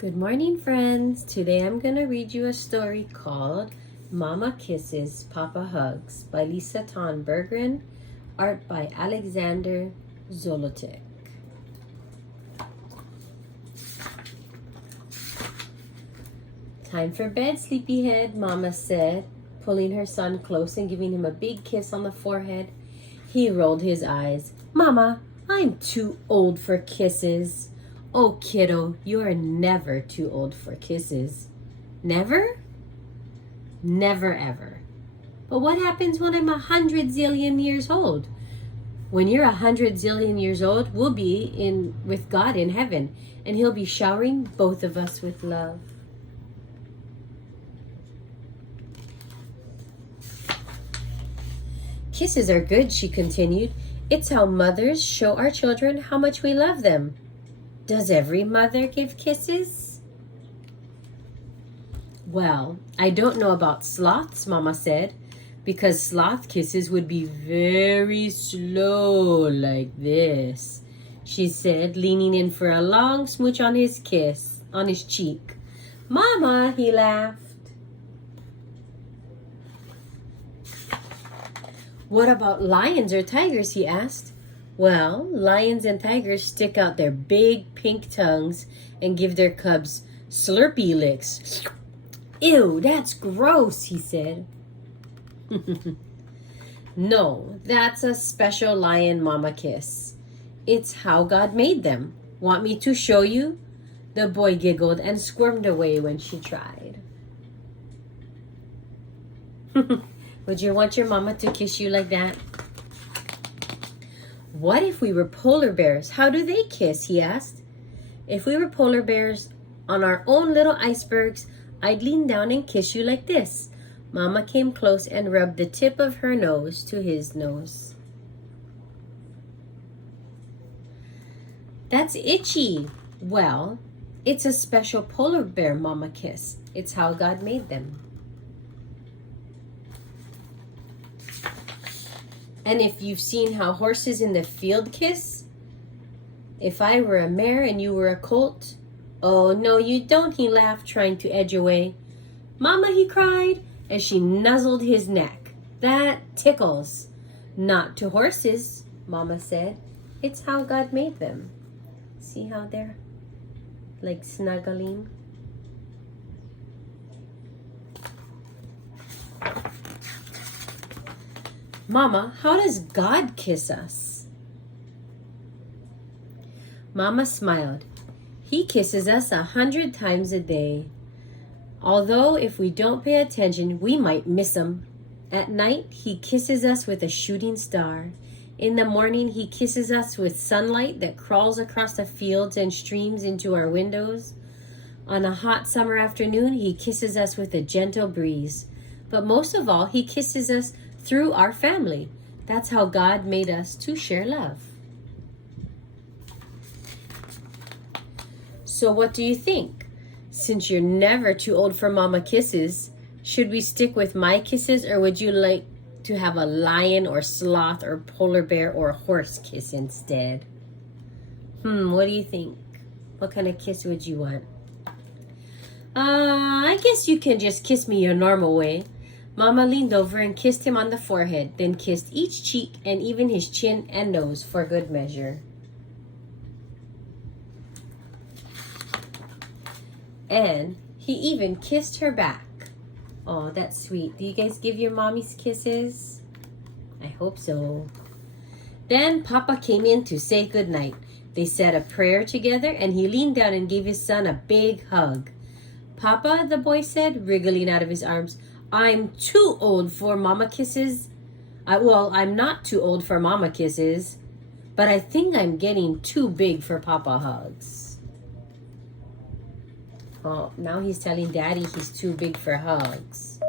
Good morning, friends. Today I'm going to read you a story called Mama Kisses, Papa Hugs by Lisa Ton Berggren, art by Alexander Zolotic. Time for bed, sleepyhead, Mama said, pulling her son close and giving him a big kiss on the forehead. He rolled his eyes. Mama, I'm too old for kisses. Oh, kiddo, you are never too old for kisses. Never? Never, ever. But what happens when I'm 100 zillion years old? When you're 100 zillion years old, we'll be with God in heaven, and He'll be showering both of us with love. Kisses are good, she continued. It's how mothers show our children how much we love them. Does every mother give kisses? Well, I don't know about sloths, Mama said, because sloth kisses would be very slow like this, she said, leaning in for a long smooch on his cheek. Mama, he laughed. What about lions or tigers, he asked. Well, lions and tigers stick out their big pink tongues and give their cubs slurpy licks. Ew, that's gross, he said. No, that's a special lion mama kiss. It's how God made them. Want me to show you? The boy giggled and squirmed away when she tried. Would you want your mama to kiss you like that? What if we were polar bears? How do they kiss? He asked. If we were polar bears on our own little icebergs, I'd lean down and kiss you like this. Mama came close and rubbed the tip of her nose to his nose. That's itchy. Well, it's a special polar bear mama kiss. It's how God made them. And if you've seen how horses in the field kiss, if I were a mare and you were a colt, oh, no, you don't, he laughed, trying to edge away. Mama, he cried, as she nuzzled his neck. That tickles. Not to horses, Mama said. It's how God made them. See how they're like snuggling? Mama, how does God kiss us? Mama smiled. He kisses us 100 times a day. Although if we don't pay attention, we might miss him. At night, he kisses us with a shooting star. In the morning, he kisses us with sunlight that crawls across the fields and streams into our windows. On a hot summer afternoon, he kisses us with a gentle breeze. But most of all, he kisses us through our family. That's how God made us to share love. So what do you think? Since you're never too old for mama kisses, should we stick with my kisses, or would you like to have a lion or sloth or polar bear or horse kiss instead? What do you think? What kind of kiss would you want? I guess you can just kiss me your normal way. Mama leaned over and kissed him on the forehead, then kissed each cheek and even his chin and nose for good measure. And he even kissed her back. Oh, that's sweet. Do you guys give your mommies kisses? I hope so. Then Papa came in to say goodnight. They said a prayer together, and he leaned down and gave his son a big hug. Papa, the boy said, wriggling out of his arms, I'm too old for mama kisses. I'm not too old for mama kisses, but I think I'm getting too big for papa hugs. Oh, now he's telling daddy he's too big for hugs.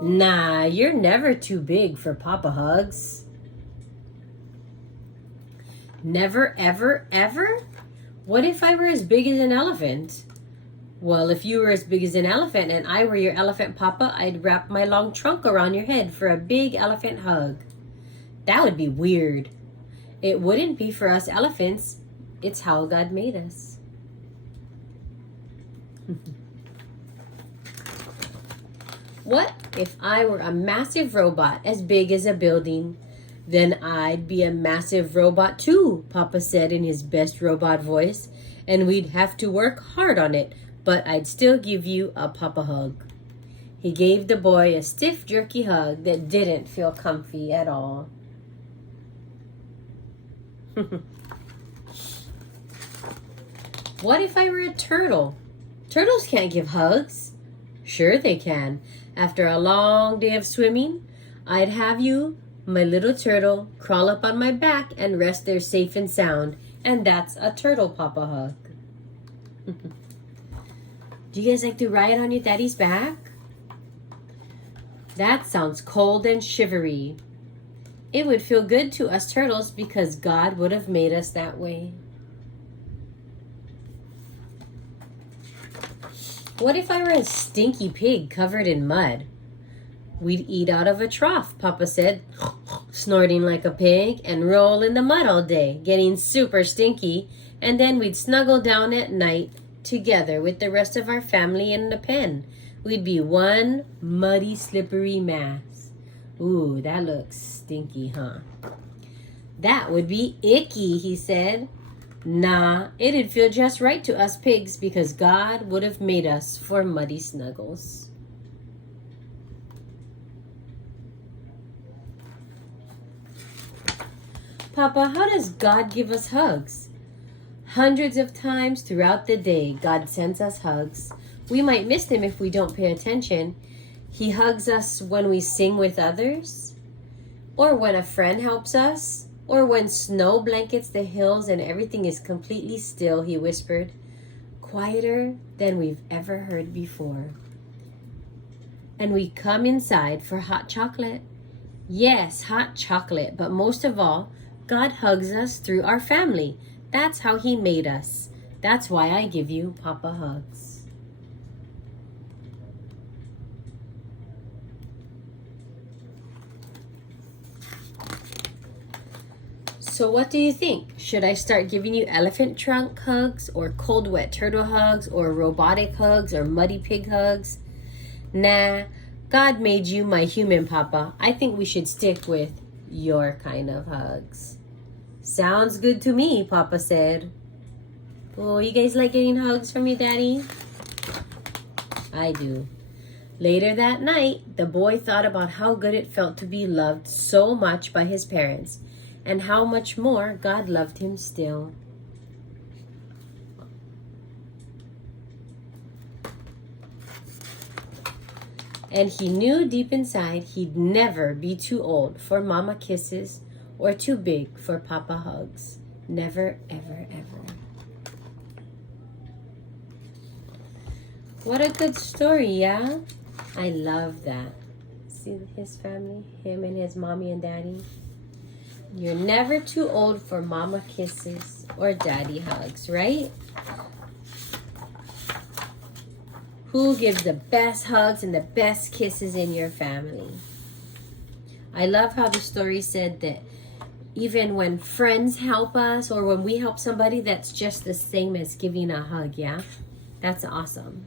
Nah, you're never too big for papa hugs. Never, ever, ever? What if I were as big as an elephant? Well, if you were as big as an elephant and I were your elephant papa, I'd wrap my long trunk around your head for a big elephant hug. That would be weird. It wouldn't be for us elephants. It's how God made us. What if I were a massive robot as big as a building? Then I'd be a massive robot too, Papa said in his best robot voice, and we'd have to work hard on it, but I'd still give you a Papa hug. He gave the boy a stiff, jerky hug that didn't feel comfy at all. What if I were a turtle? Turtles can't give hugs. Sure they can. After a long day of swimming, I'd have you, my little turtle, crawl up on my back and rest there safe and sound. And that's a turtle Papa hug. Do you guys like to ride on your daddy's back? That sounds cold and shivery. It would feel good to us turtles because God would have made us that way. What if I were a stinky pig covered in mud? We'd eat out of a trough, Papa said, snorting like a pig, and roll in the mud all day, getting super stinky, and then we'd snuggle down at night together with the rest of our family in the pen. We'd be one muddy, slippery mass. Ooh, that looks stinky, huh? That would be icky, he said. Nah, it'd feel just right to us pigs because God would have made us for muddy snuggles. Papa, how does God give us hugs? Hundreds of times throughout the day, God sends us hugs. We might miss them if we don't pay attention. He hugs us when we sing with others, or when a friend helps us, or when snow blankets the hills and everything is completely still, he whispered, quieter than we've ever heard before. And we come inside for hot chocolate. Yes, hot chocolate, but most of all, God hugs us through our family. That's how he made us. That's why I give you Papa hugs. So what do you think? Should I start giving you elephant trunk hugs or cold wet turtle hugs or robotic hugs or muddy pig hugs? Nah, God made you my human Papa. I think we should stick with your kind of hugs. Sounds good to me, Papa said. Oh, you guys like getting hugs from your daddy? I do. Later that night, the boy thought about how good it felt to be loved so much by his parents, and how much more God loved him still. And he knew deep inside he'd never be too old for mama kisses or too big for Papa hugs. Never, ever, ever. What a good story, yeah? I love that. See his family, him and his mommy and daddy. You're never too old for mama kisses or daddy hugs, right? Who gives the best hugs and the best kisses in your family? I love how the story said that even when friends help us or when we help somebody, that's just the same as giving a hug, yeah? That's awesome.